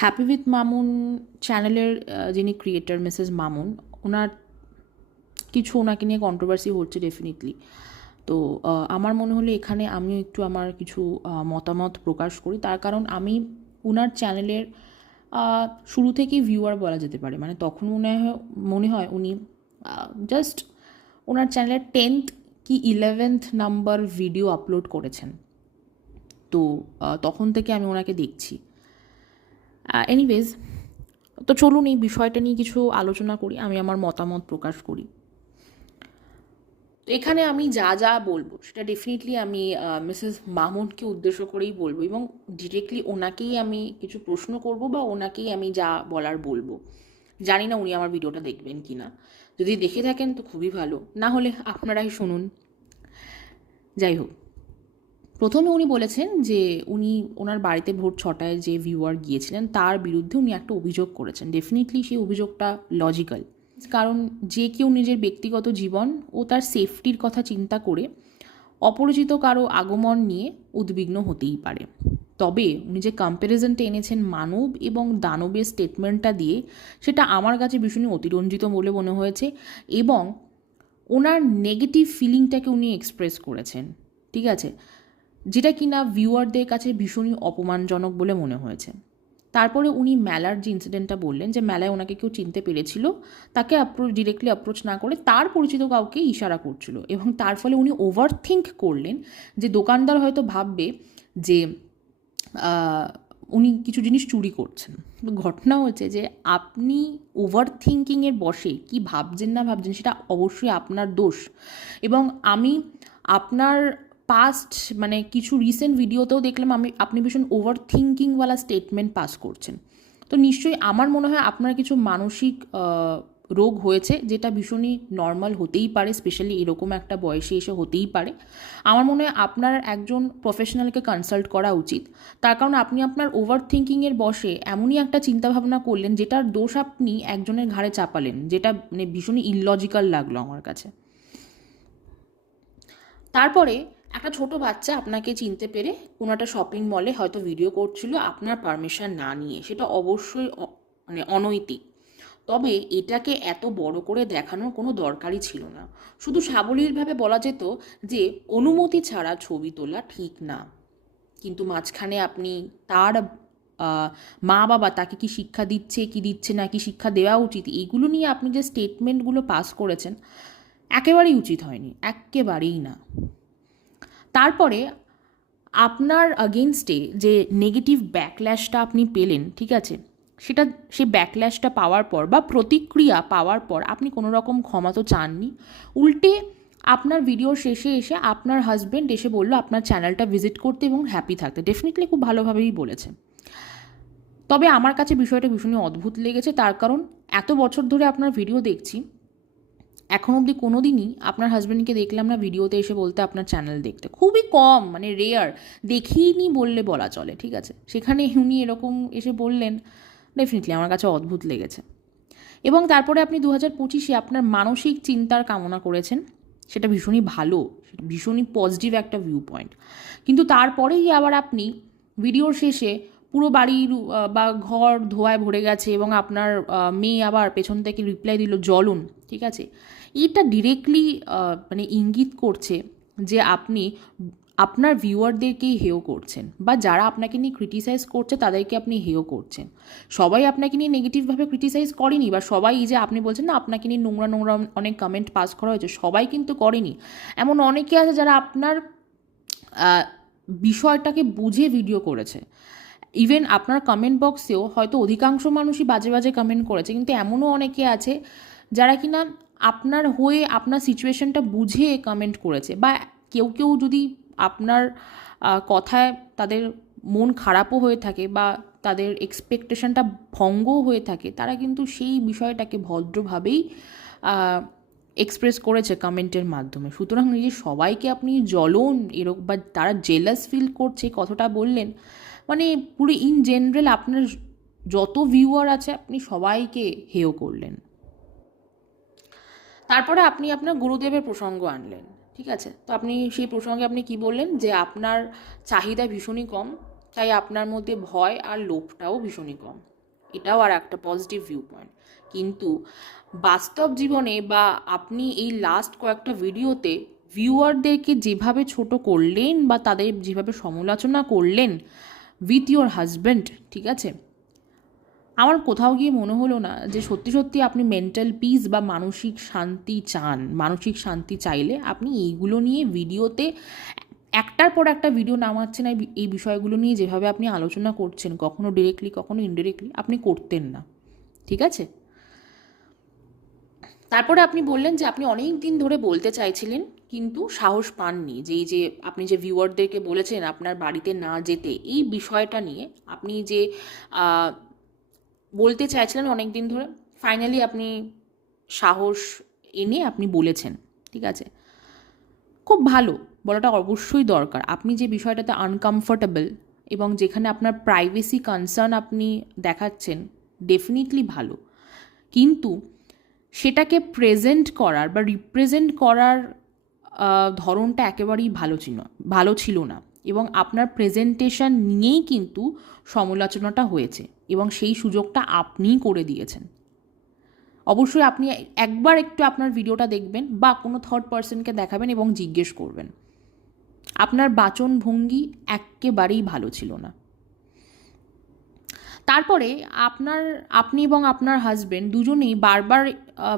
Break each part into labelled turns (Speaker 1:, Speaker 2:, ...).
Speaker 1: Happy with Mamun চ্যানেলের যিনি creator Mrs Mamun ওনার কিছু ওনাকে নিয়ে কন্ট্রোভার্সি হচ্ছে ডেফিনেটলি তো আমার মনে হলো এখানে আমিও একটু আমার কিছু মতামত প্রকাশ করি। তার কারণ আমি ওনার চ্যানেলের শুরু থেকেই ভিউয়ার বলা যেতে পারে। মানে তখন মনে হয় মনে হয় উনি জাস্ট ওনার চ্যানেলের টেন্থ কি ইলেভেন্থ নাম্বার ভিডিও আপলোড করেছেন। তো তখন থেকে আমি ওনাকে দেখছি। এনিওয়েজ তো চলুন এই বিষয়টা নিয়ে কিছু আলোচনা করি, আমি আমার মতামত প্রকাশ করি। তো এখানে আমি যা যা বলব, সেটা ডেফিনেটলি আমি মিসেস মামুনকে উদ্দেশ্য করেই বলব এবং ডিরেক্টলি ওনাকেই আমি কিছু প্রশ্ন করব বা ওনাকেই আমি যা বলার বলব। জানি না উনি আমার ভিডিওটা দেখবেন কি না যদি দেখে থাকেন তো খুবই ভালো, না হলে আপনারাই শুনুন। যাই হোক। প্রথমে উনি বলেছেন যে উনি ওনার বাড়িতে ভোর ছটায় যে ভিউয়ার গিয়েছিলেন, তার বিরুদ্ধে উনি একটা অভিযোগ করেছেন। ডেফিনেটলি সেই অভিযোগটা লজিক্যাল কারণ যে কেউ নিজের ব্যক্তিগত জীবন ও তার সেফটির কথা চিন্তা করে অপরিচিত কারও আগমন নিয়ে উদ্বিগ্ন হতেই পারে। তবে উনি যে কম্প্যারিজনটা এনেছেন মানব এবং দানবের স্টেটমেন্টটা দিয়ে, সেটা আমার কাছে ভীষণই অতিরঞ্জিত বলে মনে হয়েছে এবং ওনার নেগেটিভ ফিলিংটাকে উনি এক্সপ্রেস করেছেন। ঠিক আছে? যেটা কিনা ভিউয়ারদের কাছে ভীষণই অপমানজনক বলে মনে হয়েছে। তারপরে উনি মেলার যে ইনসিডেন্টটা বললেন, যে মেলায় ওনাকে কেউ চিনতে পেরেছিল, তাকে অ্যাপ্রোচ ডিরেক্টলি অ্যাপ্রোচ না করে তার পরিচিত কাউকে ইশারা করছিল এবং তার ফলে উনি ওভার থিঙ্ক করলেন যে দোকানদার হয়তো ভাববে যে উনি কিছু জিনিস চুরি করছেন। ঘটনা হচ্ছে যে আপনি ওভার থিঙ্কিংয়ের বসে কি ভাবছেন না ভাবছেন সেটা অবশ্যই আপনার দোষ। এবং আমি আপনার পাস্ট মানে কিছু রিসেন্ট ভিডিওতেও দেখলাম আমি, আপনি ভীষণ ওভার থিঙ্কিংওয়ালা স্টেটমেন্ট পাস করছেন। তো নিশ্চয়ই আমার মনে হয় আপনার কিছু মানসিক রোগ হয়েছে যেটা ভীষণই নর্মাল হতেই পারে স্পেশালি এরকম একটা বয়সে এসে হতেই পারে। আমার মনে হয় আপনার একজন প্রফেশনালকে কনসাল্ট করা উচিত। তার কারণ আপনি আপনার ওভার থিঙ্কিংয়ের বসে এমনই একটা চিন্তাভাবনা করলেন যেটার দোষ আপনি একজনের ঘাড়ে চাপালেন, যেটা মানে ভীষণই ইললজিক্যাল লাগল আমার কাছে। তারপরে একটা ছোট বাচ্চা আপনাকে চিনতে পেরে কোনো একটা শপিং মলে হয়তো ভিডিও করছিল আপনার পারমিশন না নিয়ে। সেটা অবশ্যই মানে অনৈতিক। তবে এটাকে এত বড় করে দেখানোর কোনো দরকারই ছিল না। শুধু সাবলীলভাবে বলা যেত যে, অনুমতি ছাড়া ছবি তোলা ঠিক না। কিন্তু মাঝখানে আপনি তার মা বাবা তাকে কি শিক্ষা দিচ্ছে, কি দিচ্ছে না, কি শিক্ষা দেওয়া উচিত, এইগুলো নিয়ে আপনি যে স্টেটমেন্টগুলো পাস করেছেন, একেবারেই উচিত হয়নি। একেবারেই না। তারপরে আপনার আগেনস্টে যে নেগেটিভ ব্যাকল্যাশটা আপনি পেলেন, ঠিক আছে? সেটা, সে ব্যাকল্যাশটা পাওয়ার পর বা প্রতিক্রিয়া পাওয়ার পর আপনি কোনো রকম ক্ষমা তো চাননি। উল্টে আপনার ভিডিও শেষে এসে আপনার হাজব্যান্ড এসে বলল, আপনার চ্যানেলটা ভিজিট করতে এবং হ্যাপি থাকতে। ডেফিনেটলি খুব ভালোভাবেই বলেছে। তবে আমার কাছে বিষয়টা ভীষণই অদ্ভুত লেগেছে। তার কারণ, এত বছর ধরে আপনার ভিডিও দেখছি এখন অবধি কোনো দিনই আপনার হাজব্যান্ডকে দেখলাম না ভিডিওতে এসে বলতে আপনার চ্যানেল দেখতে। খুবই কম মানে রেয়ার দেখিনি বললে বলা চলে, ঠিক আছে? সেখানে উনি এরকম এসে বললেন ডেফিনেটলি আমার কাছে অদ্ভুত লেগেছে। এবং তারপরে আপনি দু হাজার পঁচিশে আপনার মানসিক চিন্তার কামনা করেছেন, সেটা ভীষণই ভালো ভীষণই পজিটিভ একটা ভিউ পয়েন্ট কিন্তু তারপরেই আবার আপনি ভিডিওর শেষে পুরো বাড়ির বা ঘর ধোয়ায় ভরে গেছে এবং আপনার মেয়ে আবার পেছন থেকে রিপ্লাই দিল, জ্বলুন। ঠিক আছে? এটা ডিরেক্টলি মানে ইঙ্গিত করছে যে আপনি, আপনার ভিউয়ারদেরকেই হেয় করছেন বা যারা আপনাকে নিয়ে ক্রিটিসাইজ করছে তাদেরকে আপনি হেয় করছেন। সবাই আপনাকে নিয়ে নেগেটিভভাবে ক্রিটিসাইজ করেনি বা সবাই যে আপনি বলছেন না, আপনাকে নিয়ে নোংরা নোংরা অনেক কমেন্ট পাস করা হয়েছে, সবাই কিন্তু করেনি। এমন অনেকে আছে যারা আপনার বিষয়টাকে বুঝে ভিডিও করেছে। ইভেন আপনার কমেন্ট বক্সেও হয়তো অধিকাংশ মানুষই বাজে বাজে কমেন্ট করেছে, কিন্তু এমনও অনেকে আছে যারা কিনা আপনার হয়ে আপনার সিচুয়েশনটা বুঝে কমেন্ট করেছে বা কেউ কেউ যদি আপনার কথায় তাদের মন খারাপও হয়ে থাকে বা তাদের এক্সপেকটেশনটা ভঙ্গও হয়ে থাকে, তারা কিন্তু সেই বিষয়টাকে ভদ্রভাবেই এক্সপ্রেস করেছে কমেন্টের মাধ্যমে। সুতরাং এই যে সবাইকে আপনি জ্বলন এরকম বা তারা জেলাস ফিল করছে কথাটা বললেন মানে পুরো ইন জেনারেল আপনার যত ভিউয়ার আছে, আপনি সবাইকে হেয় করলেন। তারপরে আপনি আপনার গুরুদেবের প্রসঙ্গ আনলেন, ঠিক আছে? তো আপনি সেই প্রসঙ্গে আপনি কি বললেন? যে আপনার চাহিদা ভীষণই কম, তাই আপনার মধ্যে ভয় আর লোভটাও ভীষণই কম। এটাও আর একটা পজিটিভ ভিউ পয়েন্ট কিন্তু বাস্তব জীবনে বা আপনি এই লাস্ট কয়েকটা ভিডিওতে ভিউয়ারদেরকে যেভাবে ছোট করলেন বা তাদের যেভাবে সমালোচনা করলেন উইথ ইয়োর হাজব্যান্ড ঠিক আছে? আমার কোথাও গিয়ে মনে হলো না যে সত্যি সত্যি আপনি মেন্টাল পিস বা মানসিক শান্তি চান। মানসিক শান্তি চাইলে আপনি এইগুলো নিয়ে ভিডিওতে একটার পর একটা ভিডিও নামাচ্ছেন এই বিষয়গুলো নিয়ে যেভাবে আপনি আলোচনা করছেন, কখনো ডিরেক্টলি কখনো ইনডিরেক্টলি আপনি করতেন না। ঠিক আছে? তারপরে আপনি বললেন যে আপনি অনেক দিন ধরে বলতে চাইছিলেন, কিন্তু সাহস পাননি। যে এই যে আপনি যে ভিউয়ারদেরকে বলেছেন আপনার বাড়িতে না যেতে, এই বিষয়টা নিয়ে আপনি যে বলতে চাইছিলেন অনেক দিন ধরে, ফাইনালি আপনি সাহস এনে আপনি বলেছেন, ঠিক আছে? খুব ভালো, বলাটা অবশ্যই দরকার। আপনি যে বিষয়টাতে আনকমফোর্টেবল এবং যেখানে আপনার প্রাইভেসি কনসার্ন আপনি দেখাচ্ছেন ডেফিনেটলি ভালো। কিন্তু সেটাকে প্রেজেন্ট করার বা রিপ্রেজেন্ট করার ধরনটা একেবারেই ভালো ছিল ভালো ছিল না। এবং আপনার প্রেজেন্টেশন নিয়েই কিন্তু সমালোচনাটা হয়েছে এবং সেই সুযোগটা আপনিই করে দিয়েছেন। অবশ্যই আপনি একবার একটু আপনার ভিডিওটা দেখবেন বা কোনো থার্ড পার্সনকে দেখাবেন এবং জিজ্ঞেস করবেন। আপনার বাচন ভঙ্গি একেবারেই ভালো ছিল না। তারপরে আপনার, আপনি এবং আপনার হাজবেন্ড দুজনেই বারবার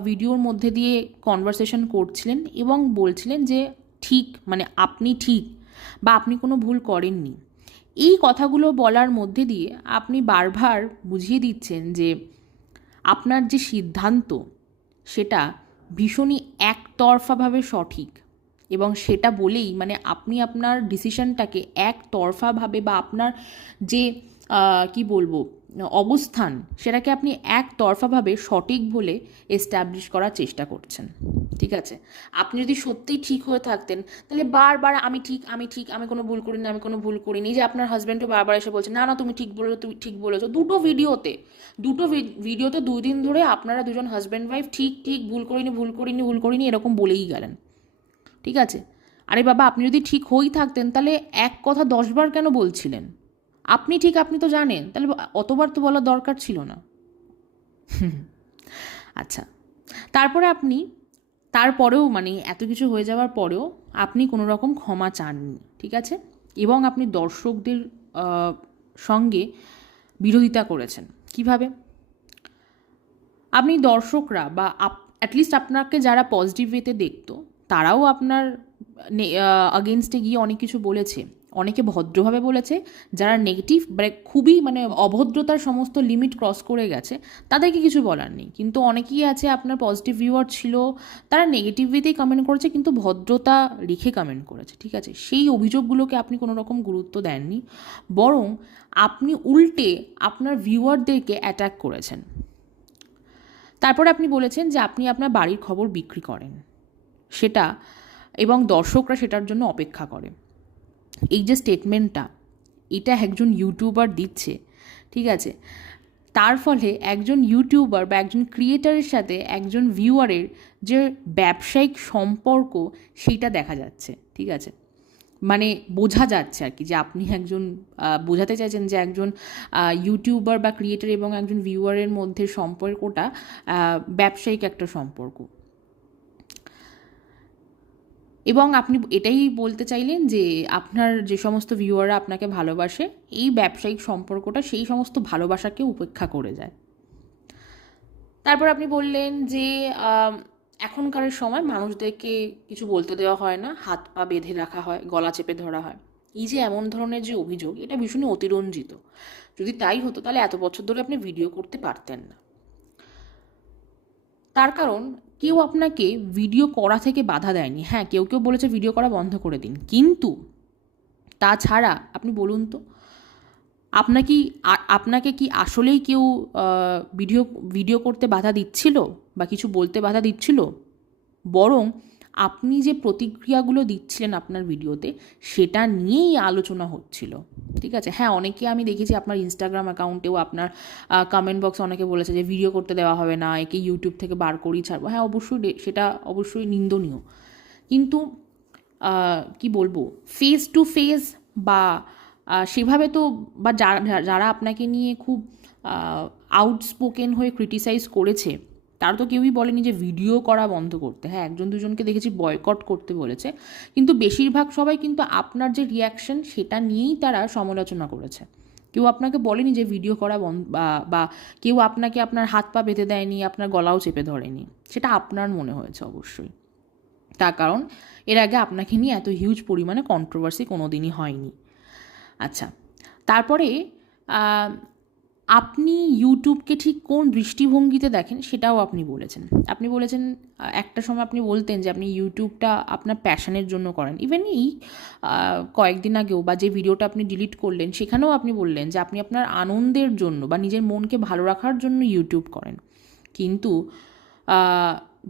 Speaker 1: ভিডিওর মধ্যে দিয়ে কনভারসেশন করছিলেন এবং বলছিলেন যে ঠিক মানে আপনি ঠিক বা আপনি কোনো ভুল করেননি। এই কথাগুলো বলার মধ্যে দিয়ে আপনি বারবার বুঝিয়ে দিচ্ছেন যে আপনার যে সিদ্ধান্ত, সেটা ভীষণই একতরফাভাবে সঠিক এবং সেটা বলেই মানে আপনি আপনার ডিসিশনটাকে একতরফাভাবে বা আপনার যে কি বলব অবস্থান সেটাকে আপনি একতরফাভাবে সঠিক বলে এস্টাবলিশ করার চেষ্টা করছেন, ঠিক আছে? আপনি যদি সত্যিই ঠিক হয়ে থাকতেন, তাহলে বারবার আমি ঠিক আমি ঠিক, আমি কোনো ভুল করিনি, আমি কোনো ভুল করিনি যে আপনার হাজব্যান্ডও বারবার এসে বলছে, না না, তুমি ঠিক বলেছ তুমি ঠিক বলেছ। দুটো ভিডিওতে দুটো ভিডিওতে দুই দিন ধরে আপনারা দুজন হাজব্যান্ড ওয়াইফ ঠিক ঠিক, ভুল করিনি ভুল করিনি ভুল করিনি, এরকম বলেই গেলেন, ঠিক আছে? আরে বাবা, আপনি যদি ঠিক হয়েই থাকতেন, তাহলে এক কথা দশবার কেন বলছিলেন? আপনি ঠিক, আপনি তো জানেন। তাহলে অতবার তো বলার দরকার ছিল না। আচ্ছা তারপরে আপনি, তারপরেও মানে এত কিছু হয়ে যাওয়ার পরেও আপনি কোনো রকম ক্ষমা চাননি, ঠিক আছে? এবং আপনি দর্শকদের সঙ্গে বিরোধিতা করেছেন। কীভাবে? আপনি দর্শকরা বা অ্যাটলিস্ট আপনাকে যারা পজিটিভ ওয়েতে দেখতো, তারাও আপনার আগেনস্টে গিয়ে অনেক কিছু বলেছে। অনেকে ভদ্রভাবে বলেছে, যারা নেগেটিভ মানে খুবই মানে অভদ্রতার সমস্ত লিমিট ক্রস করে গেছে, তাদেরকে কিছু বলার নেই। কিন্তু অনেকেই আছে, আপনার পজিটিভ ভিউয়ার ছিল, তারা নেগেটিভ ওয়েতেই কমেন্ট করেছে, কিন্তু ভদ্রতা লিখে কমেন্ট করেছে, ঠিক আছে? সেই অভিযোগগুলোকে আপনি কোনো রকম গুরুত্ব দেননি, বরং আপনি উল্টে আপনার ভিউয়ারদেরকে অ্যাটাক করেছেন। তারপরে আপনি বলেছেন যে আপনি আপনার বাড়ির খবর বিক্রি করেন। সেটা, এবং দর্শকরা সেটার জন্য অপেক্ষা করে। এই যে স্টেটমেন্টটা এটা একজন ইউটিউবার দিচ্ছে, ঠিক আছে? তার ফলে একজন ইউটিউবার বা একজন ক্রিয়েটারের সাথে একজন ভিউয়ারের যে ব্যবসায়িক সম্পর্ক, সেটা দেখা যাচ্ছে, ঠিক আছে? মানে বোঝা যাচ্ছে আর কি যে আপনি একজন বোঝাতে চাইছেন যে একজন ইউটিউবার বা ক্রিয়েটার এবং একজন ভিউয়ারের মধ্যে সম্পর্কটা ব্যবসায়িক একটা সম্পর্ক। এবং আপনি এটাই বলতে চাইলেন যে আপনার যে সমস্ত ভিউয়াররা আপনাকে ভালোবাসে, এই ব্যবসায়িক সম্পর্কটা সেই সমস্ত ভালোবাসাকে উপেক্ষা করে যায়। তারপর আপনি বললেন যে এখনকার সময় মানুষদেরকে কিছু বলতে দেওয়া হয় না, হাত পা বেঁধে রাখা হয়, গলা চেপে ধরা হয়। এই যে এমন ধরনের যে অভিযোগ, এটা ভীষণই অতিরঞ্জিত। যদি তাই হতো, তাহলে এত বছর ধরে আপনি ভিডিও করতে পারতেন না। তার কারণ কেউ আপনাকে ভিডিও করা থেকে বাধা দেয়নি। হ্যাঁ কেউ কেউ বলেছে ভিডিও করা বন্ধ করে দিন। কিন্তু তাছাড়া, আপনি বলুন তো, আপনাকে কি আপনাকে কি আসলেই কেউ ভিডিও ভিডিও করতে বাধা দিচ্ছিল? বা কিছু বলতে বাধা দিচ্ছিল? বরং আপনি যে প্রতিক্রিয়াগুলো দিচ্ছিলেন আপনার ভিডিওতে, সেটা নিয়েই আলোচনা হচ্ছিল। ঠিক আছে? হ্যাঁ অনেকে আমি দেখেছি আপনার ইনস্টাগ্রাম অ্যাকাউন্টেও আপনার কমেন্ট বক্সে অনেকে বলেছে যে, ভিডিও করতে দেওয়া হবে না, একে ইউটিউব থেকে বার করেই ছাড়বো। হ্যাঁ অবশ্যই সেটা অবশ্যই নিন্দনীয়। কিন্তু কি বলব? ফেস টু ফেস বা সেভাবে তো, বা যারা যারা আপনাকে নিয়ে খুব আউটস্পোকেন হয়ে ক্রিটিসাইজ করেছে তারা তো কেউই বলেনি যে ভিডিও করা বন্ধ করতে। হ্যাঁ একজন দুজনকে দেখেছি বয়কট করতে বলেছে। কিন্তু বেশিরভাগ সবাই কিন্তু আপনার যে রিয়াকশন সেটা নিয়েই তারা সমালোচনা করেছে। কেউ আপনাকে বলেনি যে ভিডিও করা বন্ধ বা কেউ আপনাকে আপনার হাত পা বেঁধে দেয়নি, আপনার গলাও চেপে ধরেনি। সেটা আপনার মনে হয়েছে অবশ্যই। তার কারণ, এর আগে আপনাকে নিয়ে এত হিউজ পরিমাণে কন্ট্রোভার্সি কোনো দিনই হয়নি। আচ্ছা তারপরে আপনি ইউটিউবকে ঠিক কোন দৃষ্টিভঙ্গিতে দেখেন সেটাও আপনি বলেছেন। আপনি বলেছেন একটা সময় আপনি বলতেন যে আপনি ইউটিউবটা আপনার প্যাশনের জন্য করেন। ইভেন এই কয়েকদিন আগেও বা যে ভিডিওটা আপনি ডিলিট করলেন, সেখানেও আপনি বললেন যে আপনি আপনার আনন্দের জন্য বা নিজের মনকে ভালো রাখার জন্য ইউটিউব করেন। কিন্তু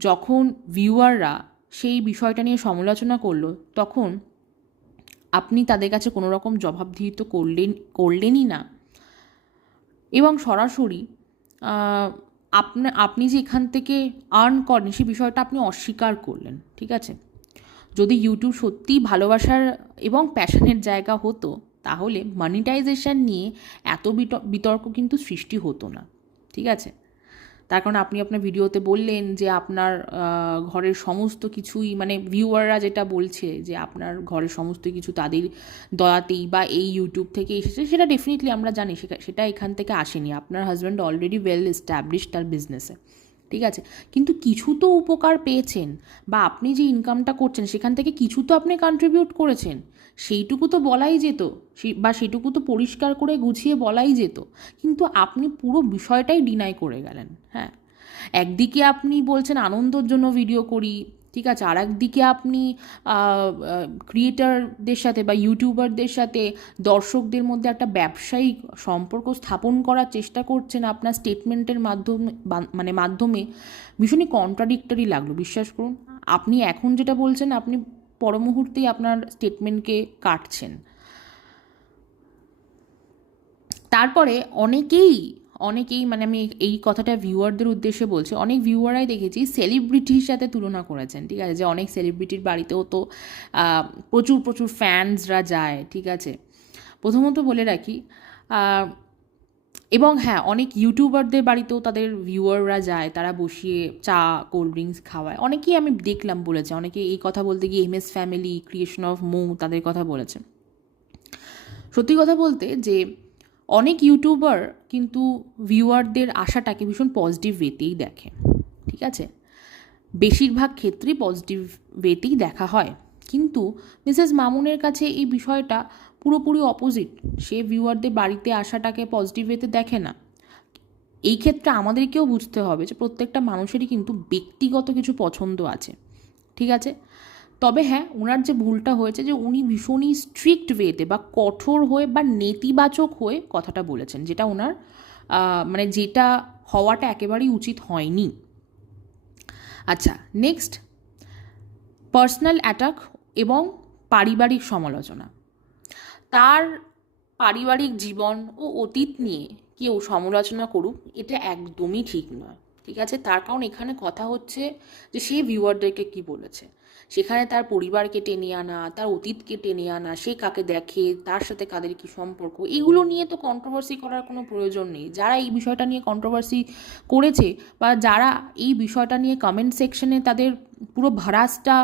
Speaker 1: যখন ভিউয়াররা সেই বিষয়টা নিয়ে সমালোচনা করল, তখন আপনি তাদের কাছে কোনো রকম জবাবদিহিত করলেন, করলেনই না। এবং সরাসরি আপনি আপনি যে এখান থেকে আর্ন করেন সে বিষয়টা আপনি অস্বীকার করলেন, ঠিক আছে? যদি ইউটিউব সত্যিই ভালোবাসার এবং প্যাশনের জায়গা হতো, তাহলে মনিটাইজেশন নিয়ে এত বিত- বিতর্ক কিন্তু সৃষ্টি হতো না, ঠিক আছে? তার কারণ আপনি আপনার ভিডিওতে বললেন যে আপনার ঘরের সমস্ত কিছুই মানে ভিউয়াররা যেটা বলছে যে আপনার ঘরের সমস্ত কিছু তাদের দয়াতেই বা এই ইউটিউব থেকে এসেছে, সেটা ডেফিনেটলি আমরা জানি, সেটা- এখান থেকে আসেনি। আপনার হাজব্যান্ড অলরেডি ওয়েল এস্টাবলিশ তার বিজনেসে ঠিক আছে? কিন্তু কিছু তো উপকার পেয়েছেন বা আপনি যে ইনকামটা করছেন, সেখান থেকে কিছু তো আপনি কন্ট্রিবিউট করেছেন। সেইটুকু তো বলাই যেত বা সেটুকু তো পরিষ্কার করে গুছিয়ে বলাই যেত। কিন্তু আপনি পুরো বিষয়টাই ডিনাই করে গেলেন হ্যাঁ? একদিকে আপনি বলছেন, আনন্দর জন্য ভিডিও করি। ঠিক আছে আর একদিকে আপনি ক্রিয়েটারদের সাথে বা ইউটিউবারদের সাথে দর্শকদের মধ্যে একটা ব্যবসায়িক সম্পর্ক স্থাপন করার চেষ্টা করছেন আপনার স্টেটমেন্টের মাধ্যমে মানে মাধ্যমে, ভীষণই কন্ট্রাডিক্টরি লাগল, বিশ্বাস করুন। আপনি এখন যেটা বলছেন, আপনি পর মুহূর্তেই আপনার স্টেটমেন্টকে কাটছেন। তারপরে অনেকেই অনেকেই মানে আমি এই কথাটা ভিউয়ারদের উদ্দেশ্যে বলছি, অনেক ভিউয়ারাই দেখেছি সেলিব্রিটির সাথে তুলনা করেছেন, ঠিক আছে? যে অনেক সেলিব্রিটির বাড়িতেও তো প্রচুর প্রচুর ফ্যান্সরা যায়, ঠিক আছে? প্রথমত বলে রাখি এবং হ্যাঁ অনেক ইউটিউবারদের বাড়িতেও তাদের ভিউয়াররা যায়, তারা বসিয়ে চা কোল্ড ড্রিঙ্কস খাওয়ায়। অনেকেই আমি দেখলাম বলেছে, অনেকে এই কথা বলতে গিয়ে M S family creation of মৌ তাদের কথা বলেছে। সত্যি কথা বলতে যে অনেক ইউটিউবার কিন্তু ভিউয়ারদের আশাটাকে ভীষণ পজিটিভ ওয়েতেই দেখে, ঠিক আছে? বেশিরভাগ ক্ষেত্রেই পজিটিভ ওয়েতেই দেখা হয়। কিন্তু মিসেস মামুনের কাছে এই বিষয়টা পুরোপুরি অপোজিট সে ভিউয়ারদের বাড়িতে আসাটাকে পজিটিভ ওয়েতে দেখে না। এই ক্ষেত্রে আমাদেরকেও বুঝতে হবে যে প্রত্যেকটা মানুষেরই কিন্তু ব্যক্তিগত কিছু পছন্দ আছে, ঠিক আছে? তবে হ্যাঁ ওনার যে ভুলটা হয়েছে যে উনি ভীষণই স্ট্রিক্ট ওয়েতে বা কঠোর হয়ে বা নেতিবাচক হয়ে কথাটা বলেছেন, যেটা ওনার মানে যেটা হওয়াটা একেবারেই উচিত হয়নি। আচ্ছা নেক্সট পার্সোনাল অ্যাটাক এবং পারিবারিক সমালোচনা। তার পারিবারিক জীবন ও অতীত নিয়ে কেউ সমালোচনা করুক, এটা একদমই ঠিক নয়। ঠিক আছে? তার কারণ এখানে কথা হচ্ছে যে সে ভিউয়ারদেরকে কি বলেছে। সেখানে তার পরিবারকে টেনে আনা, তার অতীতকে টেনে আনা, সে কাকে দেখে, তার সাথে কাদের কি সম্পর্ক, এগুলো নিয়ে তো কন্ট্রোভার্সি করার কোনো প্রয়োজন নেই। যারা এই বিষয়টা নিয়ে কন্ট্রোভার্সি করেছে বা যারা এই বিষয়টা নিয়ে কমেন্ট সেকশনে তাদের পুরো ভারাসটা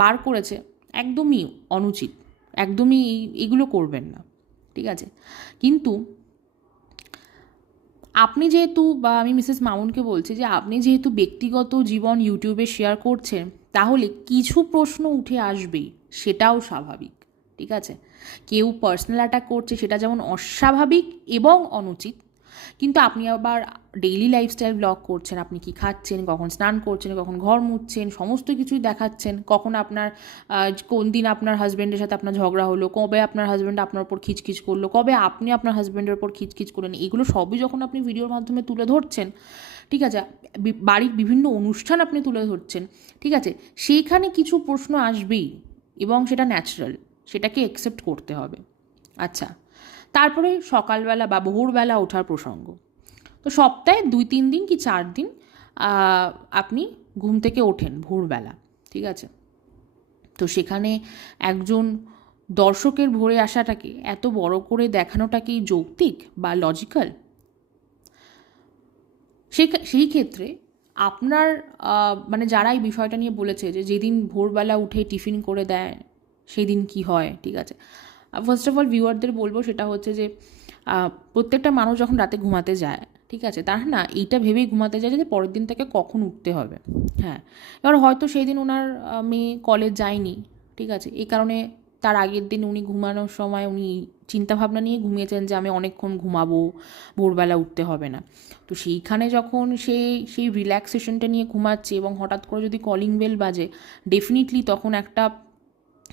Speaker 1: বার করেছে, একদমই অনুচিত, একদমই এগুলো করবেন না, ঠিক আছে? কিন্তু আপনি যেহেতু বা আমি মিসেস মামুনকে বলছি যে আপনি যেহেতু ব্যক্তিগত জীবন ইউটিউবে শেয়ার করছেন তাহলে কিছু প্রশ্ন উঠে আসবেই সেটাও স্বাভাবিক, ঠিক আছে? কেউ পার্সোনাল অ্যাটাক করছে, সেটা যেমন অস্বাভাবিক এবং অনুচিত, কিন্তু আপনি আবার ডেইলি লাইফস্টাইল ব্লগ করছেন, আপনি কি খাচ্ছেন, কখন স্নান করছেন, কখন ঘর মুছছেন, সমস্ত কিছুই দেখাচ্ছেন, কখন আপনার কোন দিন আপনার হাজব্যান্ডের সাথে আপনার ঝগড়া হলো, কবে আপনার হাজব্যান্ড আপনার উপর খিচখিচ করল, কবে আপনি আপনার হাজব্যান্ডের উপর খিচখিচ করলেন, এগুলো সবই যখন আপনি ভিডিওর মাধ্যমে তুলে ধরছেন ঠিক আছে বাড়ির বিভিন্ন অনুষ্ঠান আপনি তুলে ধরছেন, ঠিক আছে, সেইখানে কিছু প্রশ্ন আসবেই এবং সেটা ন্যাচারাল সেটাকে অ্যাকসেপ্ট করতে হবে। আচ্ছা তারপরে সকালবেলা বা ভোরবেলা ওঠার প্রসঙ্গ। তো সপ্তাহে দুই, তিন দিন কি চার দিন আপনি ঘুম থেকে ওঠেন ভোরবেলা, ঠিক আছে? তো সেখানে একজন দর্শকের ভরে আসাটাকে, এত বড় করে দেখানোটা কি যৌক্তিক বা লজিক্যাল সেই সেই ক্ষেত্রে আপনার মানে যারা এই বিষয়টা নিয়ে বলেছে যে যেদিন ভোরবেলা উঠে টিফিন করে দেয় সেই দিন কী হয়, ঠিক আছে? ফার্স্ট অফ অল ভিউয়ারদের বলব সেটা হচ্ছে যে প্রত্যেকটা মানুষ যখন রাতে ঘুমাতে যায়, ঠিক আছে, তার না এইটা ভেবেই ঘুমাতে যায় যে পরের দিন তাকে কখন উঠতে হবে। হ্যাঁ এবার হয়তো সেই দিন ওনার মেয়ে কলেজ যায়নি, ঠিক আছে, এই কারণে তার আগের দিন উনি ঘুমানোর সময় উনি চিন্তাভাবনা নিয়ে ঘুমিয়েছেন যে আমি অনেকক্ষণ ঘুমাবো, ভোরবেলা উঠতে হবে না। তো সেইখানে যখন সে, সেই রিল্যাক্সেশনটা নিয়ে ঘুমাচ্ছে এবং হঠাৎ করে যদি কলিং বেল বাজে ডেফিনেটলি তখন একটা,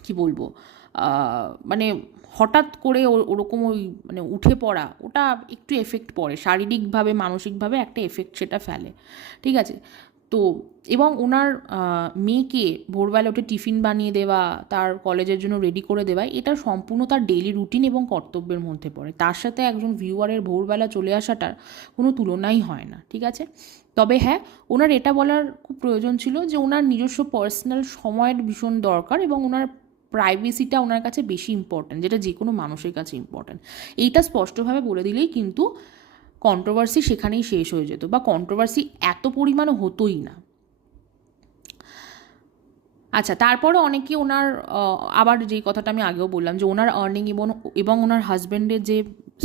Speaker 1: কি বলব মানে হঠাৎ করে ওরকম ওই মানে উঠে পড়া, ওটা একটু এফেক্ট পড়ে। শারীরিকভাবে, মানসিকভাবে একটা এফেক্ট সেটা ফেলে। ঠিক আছে? তো, এবং ওনার মেয়েকে ভোরবেলা উঠে টিফিন বানিয়ে দেওয়া, তার কলেজের জন্য রেডি করে দেওয়া, এটা সম্পূর্ণ তার ডেইলি রুটিন এবং কর্তব্যের মধ্যে পড়ে। তার সাথে একজন ভিউয়ারের ভোরবেলা চলে আসাটার কোনো তুলনাই হয় না, ঠিক আছে? তবে হ্যাঁ ওনার এটা বলার খুব প্রয়োজন ছিল যে ওনার নিজস্ব পার্সোনাল সময়ের ভীষণ দরকার এবং ওনার প্রাইভেসিটা ওনার কাছে বেশি ইম্পর্ট্যান্ট যেটা যে কোনো মানুষের কাছে ইম্পর্ট্যান্ট এইটা স্পষ্টভাবে বলে দিলেই কিন্তু কন্ট্রোভার্সি সেখানেই শেষ হয়ে যেত বা কন্ট্রোভার্সি এত পরিমাণে হতোই না। আচ্ছা তারপরে অনেকে ওনার আবার যেই কথাটা আমি আগেও বললাম যে ওনার আর্নিং এবং এবং ওনার হাজব্যান্ডের যে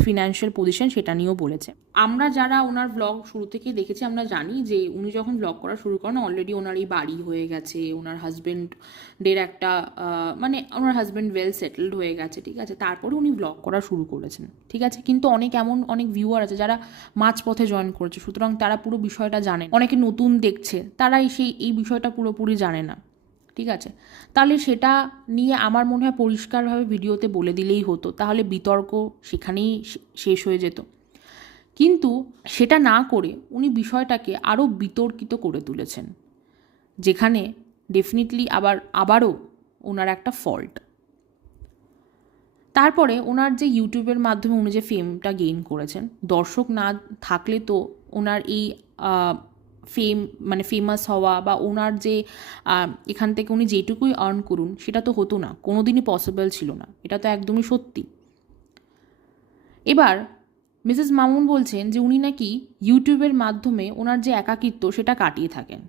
Speaker 1: ফিনান্সিয়াল পজিশন সেটা নিয়েও বলেছে। আমরা যারা ওনার ব্লগ শুরু থেকে দেখেছি, আমরা জানি যে উনি যখন ব্লগ করা শুরু করেন অলরেডি ওনার এই বাড়ি হয়ে গেছে, ওনার হাজব্যান্ডের একটা মানে ওনার হাজব্যান্ড ওয়েল সেটেলড হয়ে গেছে, ঠিক আছে? তারপরে উনি ব্লগ করা শুরু করেছেন, ঠিক আছে? কিন্তু অনেক এমন, অনেক ভিউয়ার আছে যারা মাঝপথে জয়েন করেছে। সুতরাং তারা পুরো বিষয়টা জানে। অনেকে নতুন দেখছে, তারা সেই, এই বিষয়টা পুরোপুরি জানে না। ঠিক আছে? তাহলে সেটা নিয়ে আমার মনে হয় পরিষ্কারভাবে ভিডিওতে বলে দিলেই হতো। তাহলে বিতর্ক সেখানেই শেষ হয়ে যেত। কিন্তু সেটা না করে উনি বিষয়টাকে আরও বিতর্কিত করে তুলেছেন। যেখানে ডেফিনেটলি আবার, আবারও ওনার একটা ফল্ট তারপরে ওনার যে ইউটিউবের মাধ্যমে উনি যে ফেমটা গেইন করেছেন, দর্শক না থাকলে তো ওনার এই ফেম মানে ফেমাস হওয়া বা ওনার যে এখান থেকে উনি যেটুকুই আর্ন করুন, সেটা তো হতো না। কোনো দিনই পসিবল ছিল না। এটা তো একদমই সত্যি। এবার মিসেস মামুন বলছেন যে, উনি নাকি ইউটিউবের মাধ্যমে ওনার যে একাকিত্ব, সেটা কাটিয়ে থাকেন।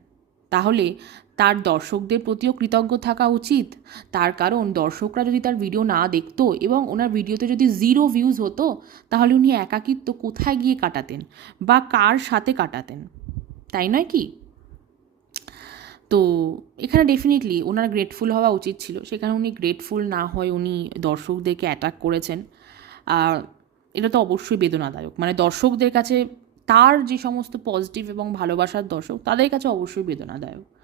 Speaker 1: তাহলে তার দর্শকদের প্রতিও কৃতজ্ঞ থাকা উচিত? তার কারণ, দর্শকরা যদি তার ভিডিও না দেখতো এবং ওনার ভিডিওতে যদি জিরো ভিউজ হতো, তাহলে উনি একাকিত্ব কোথায় গিয়ে কাটাতেন? বা কার সাথে কাটাতেন? তাই নয় কি? তো এখানে ডেফিনেটলি ওনার গ্রেটফুল হওয়া উচিত ছিল। সেখানে উনি গ্রেটফুল না হয় উনি দর্শকদেরকে অ্যাটাক করেছেন। আর এটা তো অবশ্যই বেদনাদায়ক। মানে দর্শকদের কাছে তার যে সমস্ত পজিটিভ এবং ভালোবাসার দর্শক, তাদের কাছে অবশ্যই বেদনাদায়ক।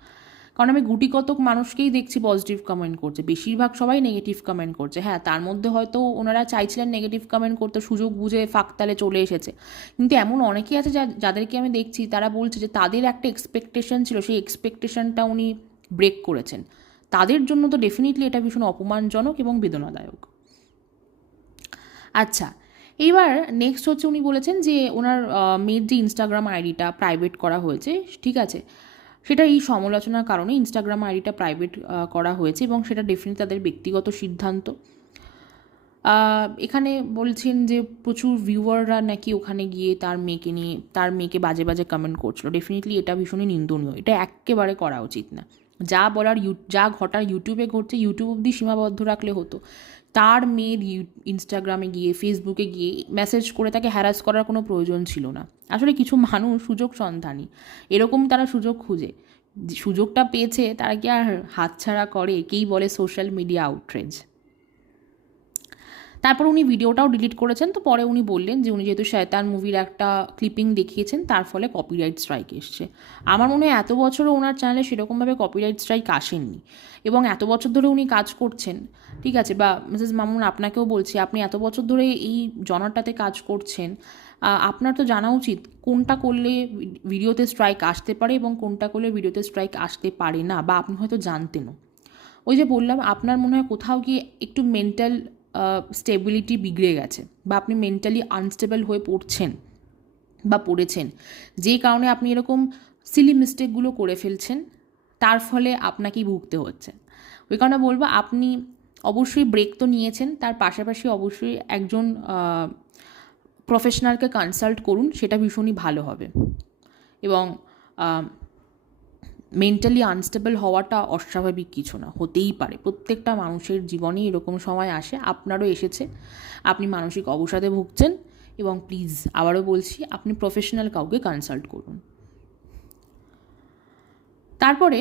Speaker 1: কারণ আমি গুটি কতক মানুষকেই দেখছি পজিটিভ কমেন্ট করছে। বেশিরভাগ সবাই নেগেটিভ কমেন্ট করছে। হ্যাঁ তার মধ্যে হয়তো ওনারা চাইছিলেন নেগেটিভ কমেন্ট করতে, সুযোগ বুঝে ফাঁকতালে চলে এসেছে। কিন্তু এমন অনেকেই আছে যা যাদেরকে আমি দেখছি, তারা বলছে যে তাদের একটা এক্সপেকটেশন ছিল, সেই এক্সপেকটেশনটা উনি ব্রেক করেছেন। তাদের জন্য তো ডেফিনেটলি এটা ভীষণ অপমানজনক এবং বেদনাদায়ক। আচ্ছা এইবার নেক্সট হচ্ছে উনি বলেছেন যে ওনার মেয়ের যে ইনস্টাগ্রাম আইডিটা প্রাইভেট করা হয়েছে, ঠিক আছে? সেটা এই সমালোচনার কারণে ইনস্টাগ্রাম আইডিটা প্রাইভেট করা হয়েছে এবং সেটা ডেফিনেটলি তাদের ব্যক্তিগত সিদ্ধান্ত। এখানে বলছেন যে প্রচুর ভিউয়াররা নাকি ওখানে গিয়ে তার মেয়েকে নিয়ে, তার মেয়েকে বাজে বাজে কমেন্ট করছিল। ডেফিনেটলি এটা ভীষণই নিন্দনীয়। এটা একেবারে করা উচিত না। যা বলার যা ঘটার ইউটিউবে ঘটছে ইউটিউব অবধি সীমাবদ্ধ রাখলে হতো। তার মেয়ের ইনস্টাগ্রামে গিয়ে ফেসবুকে গিয়ে মেসেজ করে তাকে হ্যারাস করার কোনো প্রয়োজন ছিল না। আসলে কিছু মানুষ সুযোগ সন্ধানী। এরকম তারা সুযোগ খুঁজে। সুযোগটা পেয়েছে, তারা কি আর হাতছাড়া করে? কেই বলে সোশ্যাল মিডিয়া আউটরেজ তারপর উনি ভিডিওটাও ডিলিট করেছেন, তো পরে উনি বললেন যে উনি যেহেতু শয়তান মুভির একটা ক্লিপিং দেখিয়েছেন, তার ফলে কপিরাইট স্ট্রাইক এসছে। আমার মনে হয় এত বছরও ওনার চ্যানেলে সেরকমভাবে কপিরাইট স্ট্রাইক আসেননি। এবং এত বছর ধরে উনি কাজ করছেন, ঠিক আছে? বা মিসেস মামুন আপনাকেও বলছি, আপনি এত বছর ধরে এই জনারটাতে কাজ করছেন আপনার তো জানা উচিত কোনটা করলে ভিডিওতে স্ট্রাইক আসতে পারে এবং কোনটা করলে ভিডিওতে স্ট্রাইক আসতে পারে না, বা আপনি হয়তো জানতেনও। ওই যে বললাম, আপনার মনে হয় কোথাও গিয়ে একটু মেন্টাল স্টেবিলিটি বিগড়ে গেছে বা আপনি মেন্টালি আনস্টেবল হয়ে পড়ছেন বা পড়েছেন। যেই কারণে আপনি এরকম সিলি মিস্টেকগুলো করে ফেলছেন, তার ফলে আপনাকেই ভুগতে হচ্ছে। ওই কারণে বলব, আপনি অবশ্যই ব্রেক তো নিয়েছেন, তার পাশাপাশি অবশ্যই একজন প্রফেশনালকে কনসাল্ট করুন, সেটা ভীষণই ভালো হবে। এবং মেন্টালি আনস্টেবল হওয়াটা অস্বাভাবিক কিছু না, হতেই পারে। প্রত্যেকটা মানুষের জীবনে এরকম সময় আসে, আপনারও এসেছে। আপনি মানসিক অবসাদে ভুগছেন এবং প্লিজ আবারও বলছি, আপনি প্রফেশনাল কাউকে কনসাল্ট করুন। তারপরে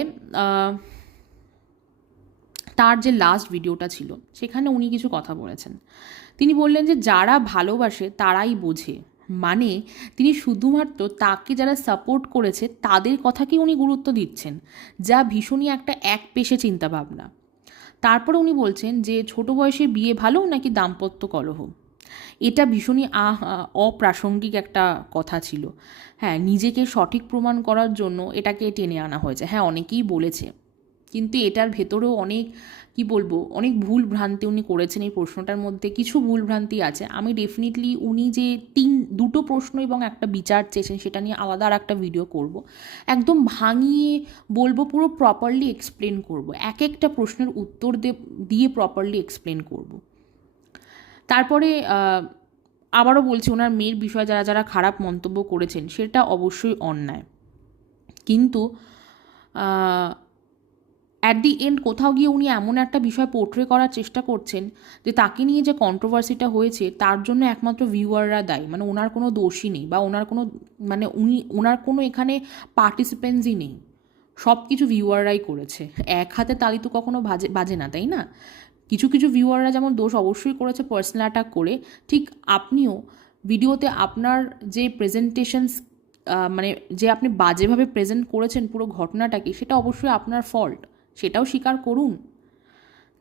Speaker 1: তার যে লাস্ট ভিডিওটা ছিল, সেখানে উনি কিছু কথা বলেছেন। তিনি বললেন যে, যারা ভালোবাসে তারাই বোঝে। মানে তিনি শুধুমাত্র তাকে যারা সাপোর্ট করেছে, তাদের কথাকেই উনি গুরুত্ব দিচ্ছেন, যা ভীষণই একটা এক পেশে চিন্তাভাবনা। তারপরে উনি বলছেন যে, ছোট বয়সে বিয়ে ভালো নাকি দাম্পত্য কলহ? এটা ভীষণই আহ, অপ্রাসঙ্গিক একটা কথা ছিল। হ্যাঁ নিজেকে সঠিক প্রমাণ করার জন্য এটাকে টেনে আনা হয়েছে। হ্যাঁ অনেকেই বলেছে। কিন্তু এটার ভেতরেও অনেক কি বলব? অনেক ভুল ভ্রান্তি উনি করেছেন এই প্রশ্নটার মধ্যে। কিছু ভুল ভ্রান্তি আছে। আমি ডেফিনেটলি উনি যে তিন, দুটো প্রশ্ন এবং একটা বিচার চেয়েছেন সেটা নিয়ে আলাদা আর একটা ভিডিও করব। একদম ভাঙিয়ে বলব, পুরো প্রপারলি এক্সপ্লেন করব। এক একটা প্রশ্নের উত্তর দিয়ে প্রপারলি এক্সপ্লেন করব। তারপরে আবারও বলছি, ওনার মেয়ের বিষয়ে যারা যারা খারাপ মন্তব্য করেছেন, সেটা অবশ্যই অন্যায়। কিন্তু অ্যাট দি এন্ড কোথাও গিয়ে উনি এমন একটা বিষয় পোর্ট্রে করার চেষ্টা করছেন যে তাকে নিয়ে যে কন্ট্রোভার্সিটা হয়েছে, তার জন্য একমাত্র ভিউয়াররা দায়ী। মানে ওনার কোনো দোষই নেই বা ওনার কোনো মানে উনি, ওনার কোনো এখানে পার্টিসিপেন্টসই নেই। সব কিছু ভিউয়াররাই করেছে। এক হাতে তালি তো কখনো বাজে বাজে না, তাই না? কিছু কিছু ভিউয়াররা যেমন দোষ অবশ্যই করেছে পার্সোনাল অ্যাটাক করে, ঠিক আপনিও ভিডিওতে আপনার যে প্রেজেন্টেশনস মানে যে আপনি বাজেভাবে প্রেজেন্ট করেছেন পুরো ঘটনাটাকে, সেটা অবশ্যই আপনার ফল্ট সেটাও স্বীকার করুন।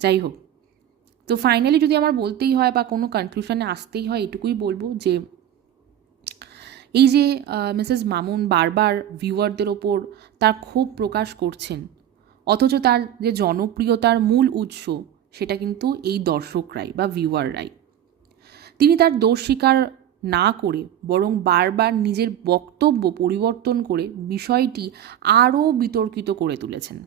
Speaker 1: যাই হোক, তো ফাইনালি যদি আমার বলতেই হয় বা কোনো কনক্লুশনে আসতেই হয়, এটুকুই বলব যে, এই যে মিসেস মামুন বারবার ভিউয়ারদের ওপর তার ক্ষোভ প্রকাশ করছেন, অথচ তার যে জনপ্রিয়তার মূল উৎস, সেটা কিন্তু এই দর্শকরাই বা ভিউয়াররাই তিনি তার দোষ স্বীকার না করে বরং বারবার নিজের বক্তব্য পরিবর্তন করে বিষয়টি আরও বিতর্কিত করে তুলেছেন।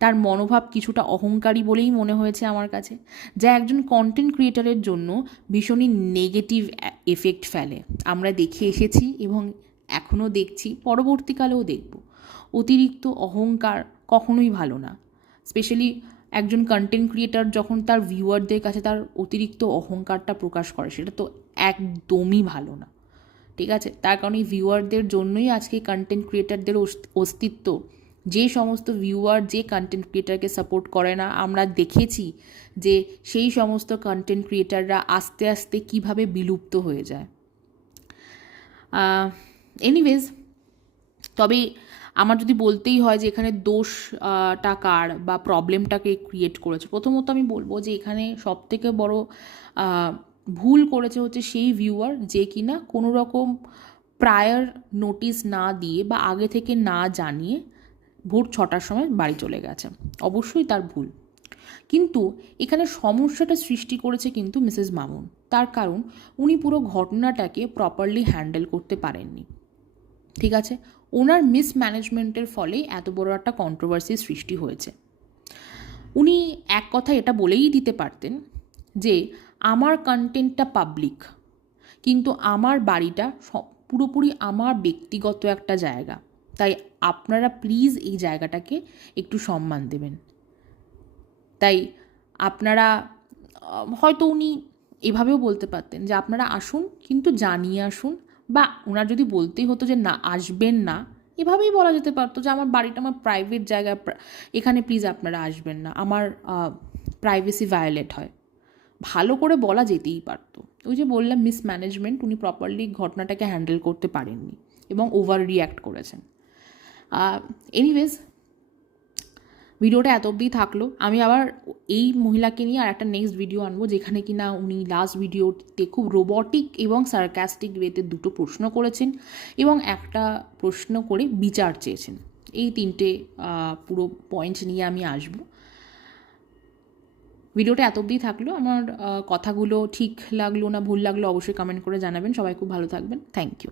Speaker 1: তার মনোভাব কিছুটা অহংকারী বলেই মনে হয়েছে আমার কাছে, যা একজন কন্টেন্ট ক্রিয়েটারের জন্য ভীষণই নেগেটিভ এফেক্ট ফেলে। আমরা দেখে এসেছি এবং এখনও দেখছি, পরবর্তীকালেও দেখব। অতিরিক্ত অহংকার কখনোই ভালো না। স্পেশালি একজন কন্টেন্ট ক্রিয়েটার যখন তার ভিউয়ারদের কাছে তার অতিরিক্ত অহংকারটা প্রকাশ করে, সেটা তো একদমই ভালো না। ঠিক আছে? তার কারণে ভিউয়ারদের জন্যই আজকে কন্টেন্ট ক্রিয়েটারদের অস্তিত্ব যে সমস্ত ভিউয়ার যে কন্টেন্ট ক্রিয়েটারকে সাপোর্ট করে না, আমরা দেখেছি যে সেই সমস্ত কন্টেন্ট ক্রিয়েটাররা আস্তে আস্তে কীভাবে বিলুপ্ত হয়ে যায়। এনিওয়েজ তবে আমার যদি বলতেই হয় যে এখানে দোষটা কার বা প্রবলেমটাকে ক্রিয়েট করেছে, প্রথমত আমি বলব যে এখানে সবথেকে বড় ভুল করেছে হচ্ছে সেই ভিউয়ার যে কিনা কোনো রকম প্রায়র নোটিশ না দিয়ে বা আগে থেকে না জানিয়ে ভোর ছটার সময় বাড়ি চলে গেছে। অবশ্যই তার ভুল। কিন্তু এখানে সমস্যাটা সৃষ্টি করেছে কিন্তু মিসেস মামুন। তার কারণ উনি পুরো ঘটনাটাকে প্রপারলি হ্যান্ডেল করতে পারেননি। ঠিক আছে? ওনার মিসম্যানেজমেন্টের ফলে এত বড় একটা কন্ট্রোভার্সির সৃষ্টি হয়েছে। উনি এক কথা এটা বলেই দিতে পারতেন যে, আমার কন্টেন্টটা পাবলিক কিন্তু আমার বাড়িটা পুরোপুরি আমার ব্যক্তিগত একটা জায়গা। তাই আপনারা প্লিজ এই জায়গাটাকে একটু সম্মান দেবেন। তাই আপনারা হয়তো উনি এভাবেও বলতে পারতেন যে আপনারা আসুন, কিন্তু জানিয়ে আসুন বা ওনার যদি বলতেই হতো যে না, আসবেন না, এভাবেই বলা যেতে পারতো যে আমার বাড়িটা আমার প্রাইভেট জায়গা এখানে প্লিজ আপনারা আসবেন না, আমার প্রাইভেসি ভায়োলেট হয়। ভালো করে বলা যেতেই পারতো। ওই যে বললাম মিসম্যানেজমেন্ট উনি প্রপারলি ঘটনাটাকে হ্যান্ডেল করতে পারেননি এবং ওভার রিয়্যাক্ট করেছেন। এনিওয়েজ ভিডিওটা এত অবধি থাকল। আমি আবার এই মহিলাকে নিয়ে আর একটা নেক্সট ভিডিও আনব, যেখানে কি না উনি লাস্ট ভিডিওতে খুব রোবটিক এবং সার্কাস্টিক ওয়েতে দুটো প্রশ্ন করেছেন এবং একটা প্রশ্ন করে বিচার চেয়েছেন। এই তিনটে পুরো পয়েন্ট নিয়ে আমি আসব। ভিডিওটা এত অবধি থাকল। আমার কথাগুলো ঠিক লাগল না ভুল লাগল অবশ্যই কমেন্ট করে জানাবেন। সবাই খুব ভালো থাকবেন। Thank you